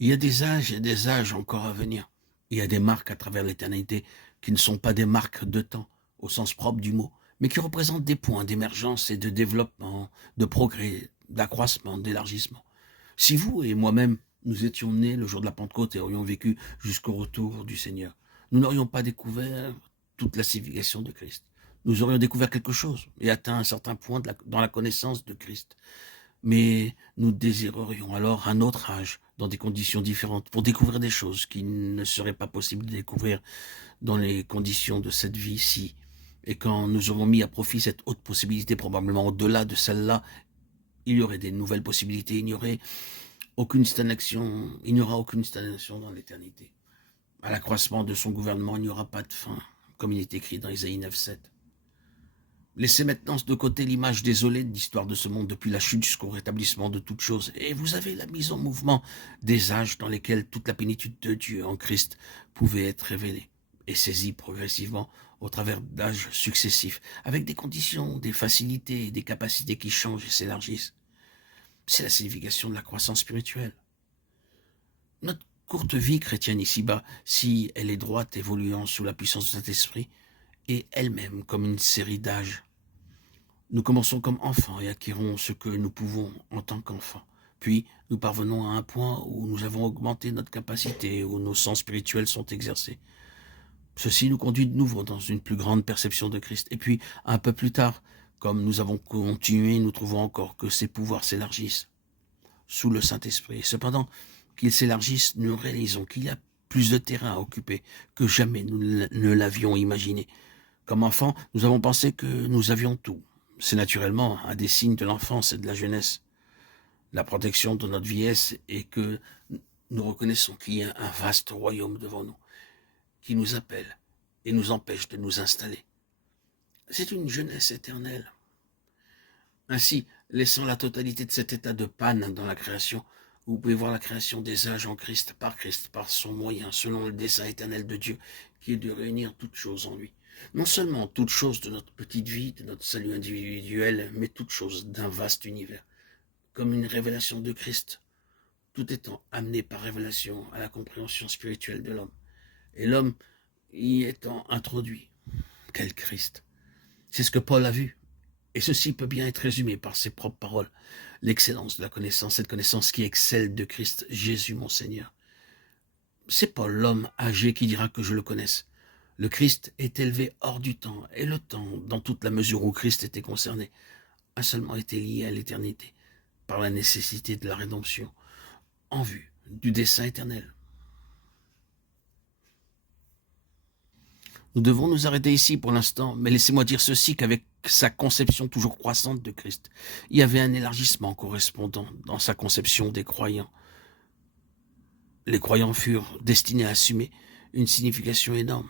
Il y a des âges et des âges encore à venir. Il y a des marques à travers l'éternité qui ne sont pas des marques de temps, au sens propre du mot, mais qui représentent des points d'émergence et de développement, de progrès, d'accroissement, d'élargissement. Si vous et moi-même, nous étions nés le jour de la Pentecôte et aurions vécu jusqu'au retour du Seigneur, nous n'aurions pas découvert toute la signification de Christ. Nous aurions découvert quelque chose et atteint un certain point dans la connaissance de Christ. Mais nous désirerions alors un autre âge, dans des conditions différentes, pour découvrir des choses qui ne seraient pas possibles de découvrir dans les conditions de cette vie-ci. Et quand nous aurons mis à profit cette haute possibilité, probablement au-delà de celle-là, il y aurait des nouvelles possibilités, il n'y aura aucune stagnation dans l'éternité. À l'accroissement de son gouvernement, il n'y aura pas de fin, comme il est écrit dans Isaïe 9,7. Laissez maintenant de côté l'image désolée de l'histoire de ce monde depuis la chute jusqu'au rétablissement de toutes choses. Et vous avez la mise en mouvement des âges dans lesquels toute la plénitude de Dieu en Christ pouvait être révélée et saisie progressivement au travers d'âges successifs, avec des conditions, des facilités et des capacités qui changent et s'élargissent. C'est la signification de la croissance spirituelle. Notre courte vie chrétienne ici-bas, si elle est droite, évoluant sous la puissance de Saint-Esprit, est elle-même comme une série d'âges. Nous commençons comme enfants et acquérons ce que nous pouvons en tant qu'enfants. Puis, nous parvenons à un point où nous avons augmenté notre capacité, où nos sens spirituels sont exercés. Ceci nous conduit de nouveau dans une plus grande perception de Christ. Et puis, un peu plus tard, comme nous avons continué, nous trouvons encore que ces pouvoirs s'élargissent sous le Saint-Esprit. Cependant, qu'ils s'élargissent, nous réalisons qu'il y a plus de terrain à occuper que jamais nous ne l'avions imaginé. Comme enfants, nous avons pensé que nous avions tout. C'est naturellement un des signes de l'enfance et de la jeunesse. La protection de notre vieillesse est que nous reconnaissons qu'il y a un vaste royaume devant nous, qui nous appelle et nous empêche de nous installer. C'est une jeunesse éternelle. Ainsi, laissant la totalité de cet état de panne dans la création, vous pouvez voir la création des âges en Christ, par son moyen, selon le dessein éternel de Dieu, qui est de réunir toutes choses en lui. Non seulement toutes choses de notre petite vie, de notre salut individuel, mais toutes choses d'un vaste univers, comme une révélation de Christ, tout étant amené par révélation à la compréhension spirituelle de l'homme, et l'homme y étant introduit. Quel Christ! C'est ce que Paul a vu. Et ceci peut bien être résumé par ses propres paroles. L'excellence de la connaissance, cette connaissance qui excelle de Christ, Jésus mon Seigneur. C'est pas l'homme âgé qui dira que je le connaisse. Le Christ est élevé hors du temps, et le temps, dans toute la mesure où Christ était concerné, a seulement été lié à l'éternité, par la nécessité de la rédemption, en vue du dessein éternel. Nous devons nous arrêter ici pour l'instant, mais laissez-moi dire ceci, qu'avec sa conception toujours croissante de Christ, il y avait un élargissement correspondant dans sa conception des croyants. Les croyants furent destinés à assumer une signification énorme.